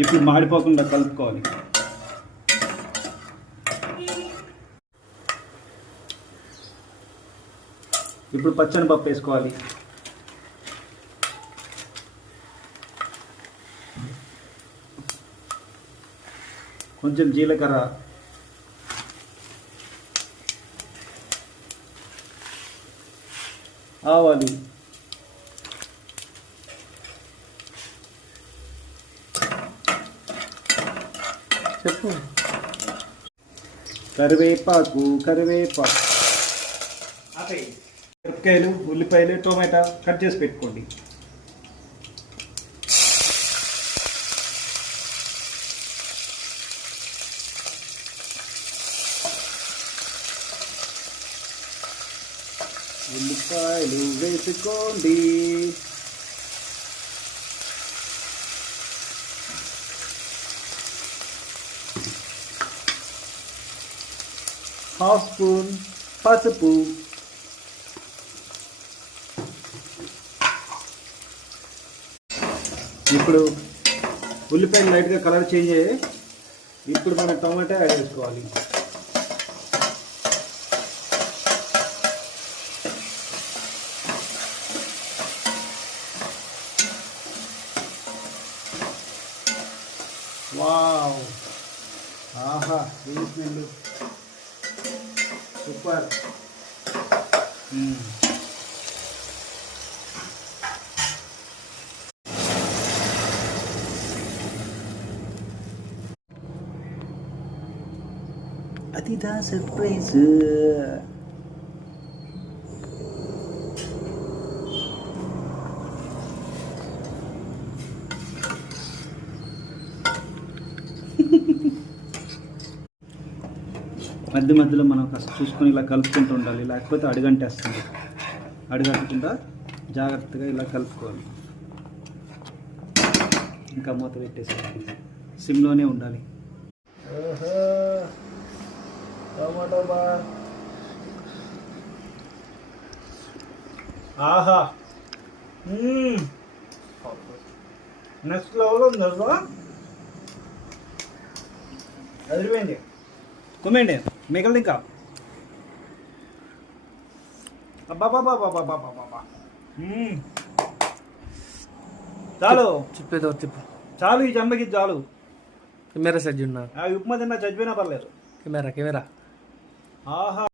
ఇప్పుడు మాడిపోకుండా కలుపుకోవాలి. ఇప్పుడు పచ్చని పప్పు వేసుకోవాలి. కొంచెం జీలకర్ర, ఆవాలు, చెప్పు, కరివేపాకు, మిరపకాయలు, ఉల్లిపాయలు, టొమాటో కట్ చేసి పెట్టుకోండి. ఉల్లిపాయలు వేసుకోండి. హాఫ్ స్పూన్ పసుపు, ఇప్పుడు ఉల్లిపాయలు లైట్గా కలర్ చేంజ్ అయ్యాయి. ఇప్పుడు మనం టమాటా యాడ్ చేసుకోవాలి. వావ్, ఆహా, ఏం స్మెల్, సూపర్. అతిదా సర్ప్రైజ్. మధ్య మధ్యలో మనం కాస్త చూసుకొని ఇలా కలుపుకుంటూ ఉండాలి, లేకపోతే అడుగంటేస్తుంది. అడుగంటకుండా జాగ్రత్తగా ఇలా కలుపుకోవాలి. ఇంకా మూత పెట్టేసుకోవాలి, సిమ్లోనే ఉండాలి. టమాటో బార్, ఆహా, నెక్స్ట్ లెవెల్ ఉంది అసలు. అదిరిపోయింది. కుమ్మేండి, మిగలదు ఇంకా. అబ్బాబాబాబాబాబాబా, చాలు, చెప్పేదో చెప్పు, చాలు, ఈ జన్మకి చాలు. కెమెరా సెట్ ఉన్నా, ఆ ఉప్మా తిన్నా చచ్చిపోయినా పర్లేదు. కెమెరా ఆహా.